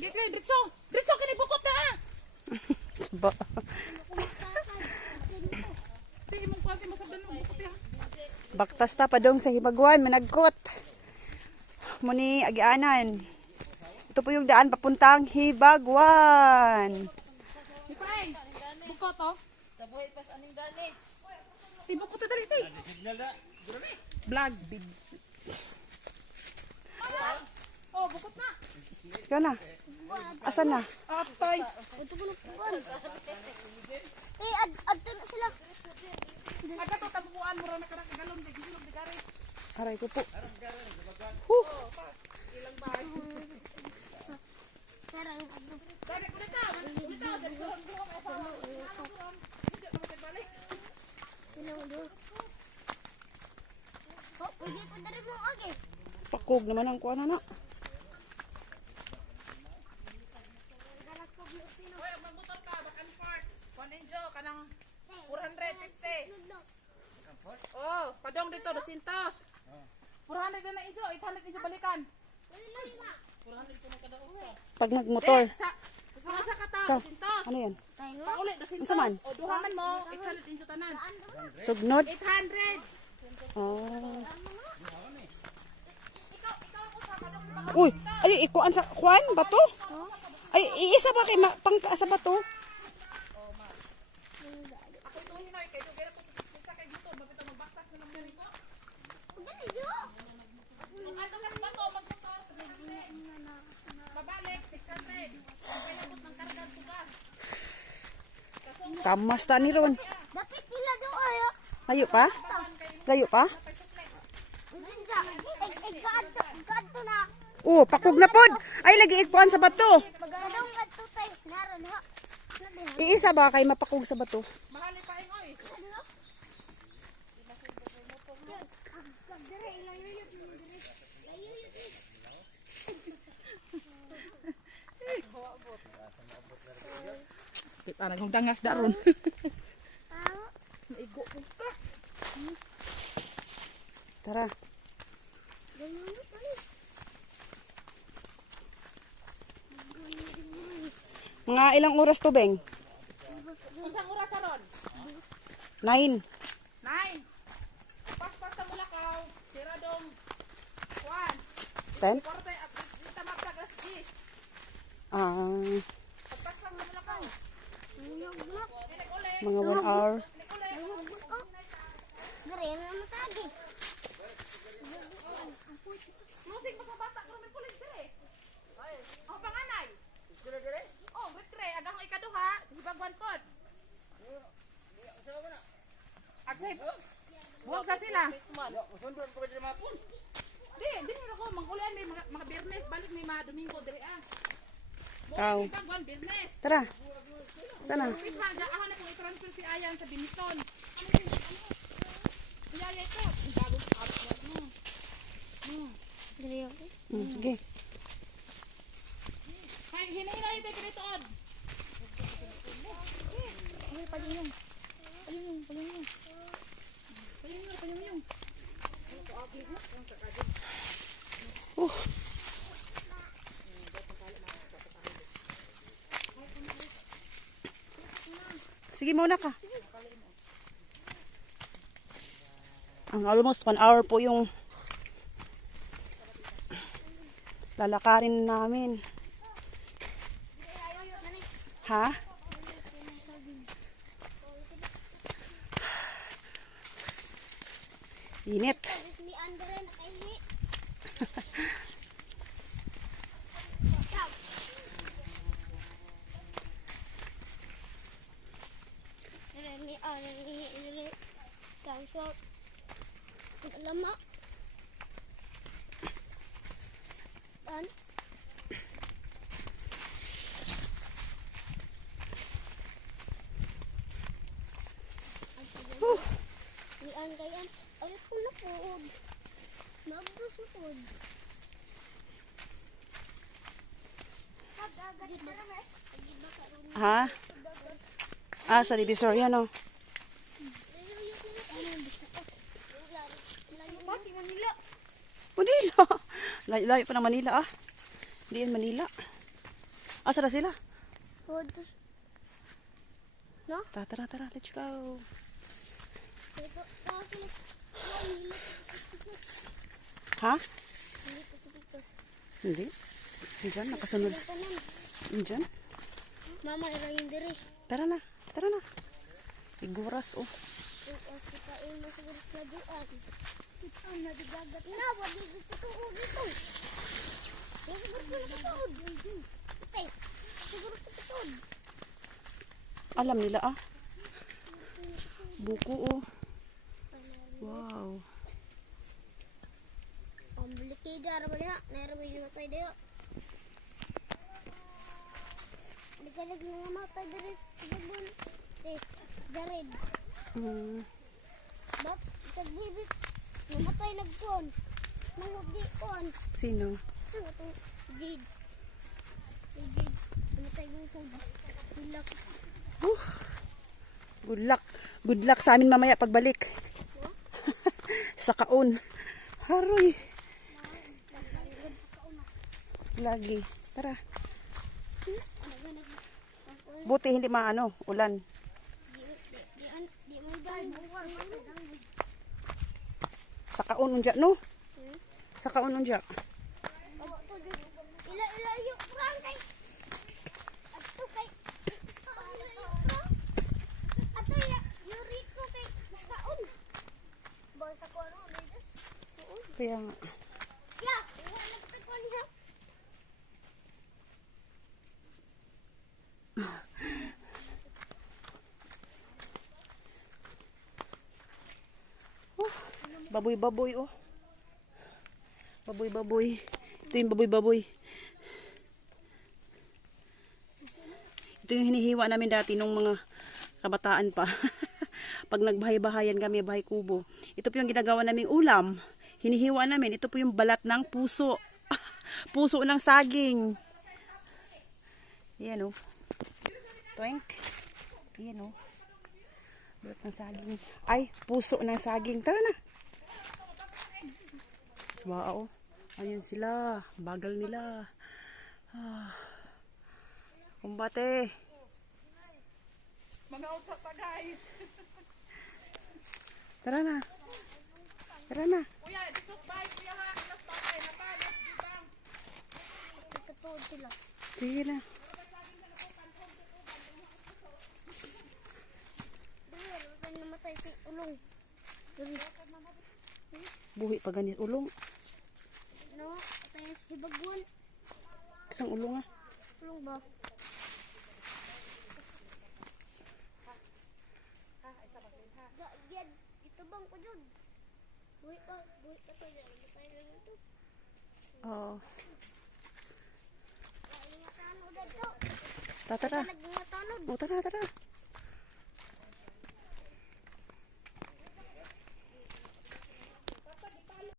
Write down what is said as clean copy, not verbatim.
Gikli, dritso. Dritso, kinibukot na ah. Saba. Di, imong kwasi mo sa banong bukot ya. Baktas ta padong sa Hibagwan, managkot. Muni agianan. Ito po yung daan papuntang Hibagwan. Ipay, bukot oh. Sabuhay pas aning gani. Di, bukot na dali, ti. Vlog, big. Oh, bukot na. Ikaw na. Asan na? Atay. Ito ko na puwan. Adto na sila. Aga to, tabukuan mo rin na karakagalon. Di, gisulog, di gari. Aray ko po. Ilang bahay. Sarang adto. Dali, kulita. Kulita, dali, buhong, ay sa buhong. Hindi, magbalik. Sila mo doon. Oh, pwede pa na rin mo agi. Pakog naman ang kuha na. Hoy, magmotor ka, back and forth. Juan Enjo, kanang 450. Oh, padong dito, 200. 400 na Enjo, 800 Enjo balikan. Pag nagmotor. Sa kata, Ka. 200. Ano yan? Pauli, 200. Unsa man? O, duhaman mo, 800 Enjo tanan. Sugnod? 800. Oh. Ikaw ang usama dong. Uy, ay ikuan sa kuan bato? Ay iisa ba kay pang sa bato? Ako ito hinoy, kay do kaya ko sa kay dito, mabito magbaktas na lang diri ko. Dali yo. Ang ato kas bato magmotor sa babalik 600. Ang pinabot ng karga tugas. Kamas ta ni ron. Dapat nila do ayo. Layo pa? Layo pa? Gadto na. Oh, pakog na pod. Ay lagi ikuan sa bato. Magadong gadto tay naron ha. Iisa ba kay mapakog sa bato? Mahali pa ingoy. Kita na yung dangas daron. Naigo ko ka. Tara. Mga ilang oras to, Beng? Unsang oras aron? 9. 9. Paspas sa Mulakaw, Siradong 1. 10? Korte, dito mapag alas 10. Ah, Paspas sa Mulakaw. Inig-uli. mga 1 hour. Inig-uli. Dari na matagi. Musik pa sa bata, kung may pulis dire. Ang panganay. Dire? Oh, with tre. Agang ko ikaduha. Hibagwan pod. Agsay. Buwag sa sila. Di nila ko. Mangkulian may mga birnes. Balik may mga Domingo dire ah. Aw. Buwag hibagwan birnes. Tara. Sana. Isa, ako na kung i-transfer si Ayan sa Biniton. Iyaya ito. Ang bagong outlet mo. Dari ako. Sige. Hay, hinahinay tayo dito od. Ay, payong. Sige muna ka. Ang almost 1 hour po yung lalakarin namin. Ha? Init. Mi andre na kay ni. Remi ari short. Lama. An Lian kayan. Ay ko na po. Magbusukod. Ha? Ah, sa Divisoria no. Pati Manila. Manila. Layo pa ng Manila ah. Hindi yan Manila. Asa na sila? Tuod. No? Tara, let's go. Ito, sila. Ay, Ha? hindi ko sipitos. Hindi. Diyan, nakasunod. Ito na. Diyan. Mama, irayin diri. Tara na. Iguras, oh. Sikain mo siguro sa laduan. Ito, nadigagat na. Wali dito tuod ito. Siguro ko nakatuod. Ito, siguro ko nakatuod. Alam nila, ah. Buko, oh. Wow. Ang bilikida, raman niya. Nairamin yung matay diyo. Nagkalag mga matay diri sa bagon. Garid. Bak, tagbibit. Namatay nagkuhan. Nangugikon. Sino? Saan ito? Jade. Jade. Namatay yung hilak. Good luck sa amin mamaya pagbalik. Sa kaon. Haroy. Lagi. Tara. Buti hindi maano, ulan. Di mo dahil. Sa kaon unja, no? Sa kaon unja. Ila yung kurang kay. Ato kay. Ato yung riko kay. Kaon. Basta ko ano, Ledes? Kaya nga. Ya, ihanap ko ko niya. Baboy, oh. Baboy. Ito yung baboy. Ito yung hinihiwa namin dati nung mga kabataan pa. Pag nagbahay-bahayan kami, bahay kubo. Ito po yung ginagawa naming ulam. Hinihiwa namin. Ito po yung balat ng puso. Puso ng saging. Yan, oh. Twink. Yan, oh. Balat ng saging. Ay, puso ng saging. Tara na. Wow. Ayan sila. Bagal nila. Kumbate. Manood sa pa, guys. Tara na. Kuya, dito bye. Kuya ha. Ilas patay na pa. Ilas dibang. Katuod sila. Sige na. Dahil namatay si ulong. Buhi pa ganit ulong. No, tayo si Bagwan. Isang ulong, ah. Ulong ba? Gad, ito bang ko dyan? Buhay pa to dyan. Matay lang ito. Oo. Ay, matanod ito. Tara. Nagmatanod. O, tara.